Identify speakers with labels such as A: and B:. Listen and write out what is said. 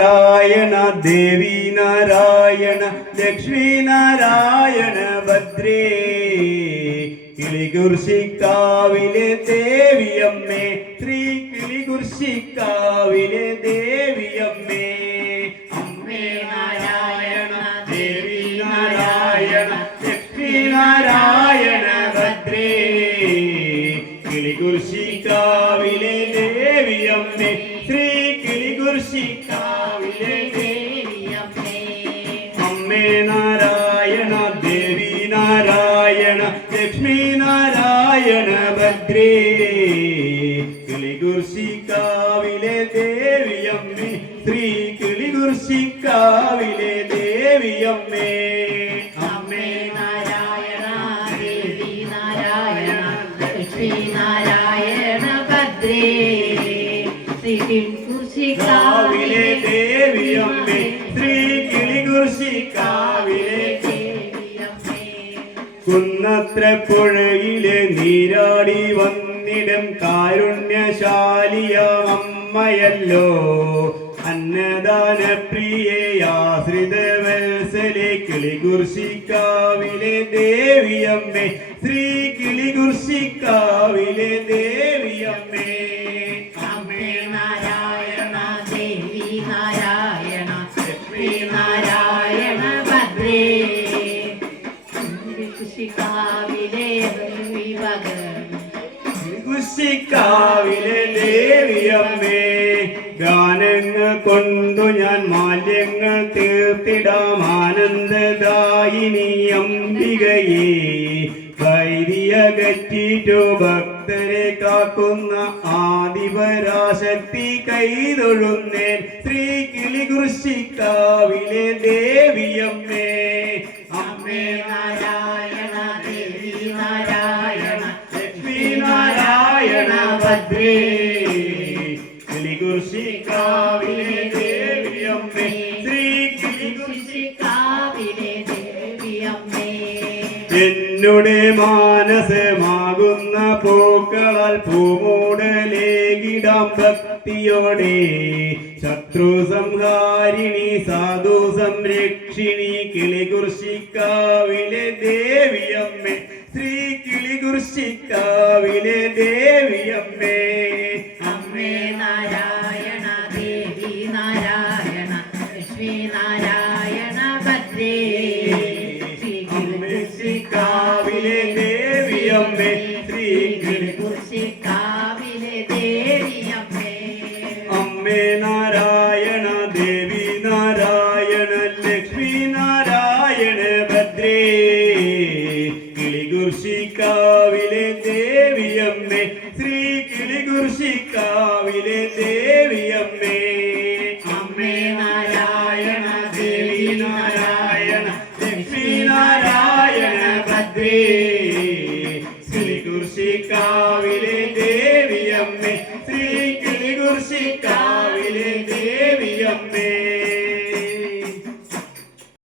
A: നാരായണ ദേവി നാരായണ ലക്ഷ്മി നാരായണ ഭദ്രേ. കിളികുർശിക്കാവിലെ ദേവിയമ്മേ ശ്രീ കിളികുർശിക്കാവിലെ ദേവിയമ്മേ. അമ്മേ നാരായണ ദേവി നാരായണ ലക്ഷ്മി നാരായണ ഭദ്രേ. കിളികുർശിക്കാവിലെ ദേവിയമ്മേ ശ്രീ കിളികുർശിക്കാവിലെ അമ്മേ നാരായണ ദേവി നാരായണ ലക്ഷ്മി നാരായണ ഭദ്രേ. കിളികുർശിക്കാവിലെ ദേവിയമ്മേ ശ്രീ കിളികുർശിക്കാവിലെ ദേവിയമ്മേ. അമ്മേ
B: നാരായണ ദേവി നാരായണ ലക്ഷ്മി നാരായണ ഭദ്രേ. ശ്രീ
A: കിളികുർശിക്കാവിലെ ദേവിയമ്മേ. കുന്നത്ര പുഴയിലെ നീരാടി വന്നിടം കാരുണ്യശാലിയ അമ്മയല്ലോ അന്നദാന പ്രിയയാശ്രിത വത്സലെ കിളികുർശിക്കാവിലെ ദേവിയമ്മേ. ശ്രീ കിളികുർശിക്കാവിലെ ദേവിയമ്മേ കുശിക്കാവിലെ ദേവിയമ്മേ ഗാനങ്ങൾ കൊണ്ടു ഞാൻ മാല്യങ്ങൾ തീർത്തിടാം. ആനന്ദദായിനി അംബികയെ വൈരിയകറ്റിറ്റു ഭക്തരെ കാക്കുന്ന ആദിപരാശക്തി കൈതൊഴുന്നേൻ. ശ്രീ കിളി കൃഷിക്കാവിലെ ദേവിയമ്മേ
B: അമ്മേ നാരായണ.
A: കിളികുർശിക്കാവിലെ ദേവിയമ്മേ. ശ്രീ
B: ദേവിയമ്മേ.
A: എന്നുടെ മാനസമാകുന്ന പൂക്കളാൽ പൂമൂടലേകിടാം ഭക്തിയോടെ. ശത്രു സംഹാരിണി സാധു സംരക്ഷിണി കിളികുർശിക്കാവിലെ ദേവിയമ്മേ. ശ്രീ കിളികുർശിക്കാവിലെ ദേവിയമ്മേ.
B: നാരായണ ഭദ്രേ
A: അമ്മേശിക്കാവിലെ ദേവിയമ്മേ. ശ്രീ
B: കുർശിക്കാവിലെ ദേവിയമ്മേ.
A: അമ്മേ നാരായണ ദേവി നാരായണ ലക്ഷ്മി നാരായണ ഭദ്രേ. കിളികുർശിക്കാവിലെ ദേവിയമ്മേ. ശ്രീ കിളികുർശിക്കാവിലെ ദേവിയമ്മേ. ഭദ്രേ കിളികുർശിക്കാവിലെ ദേവിയമ്മേ ശ്രീ കിളികുർശിക്കാവിലെ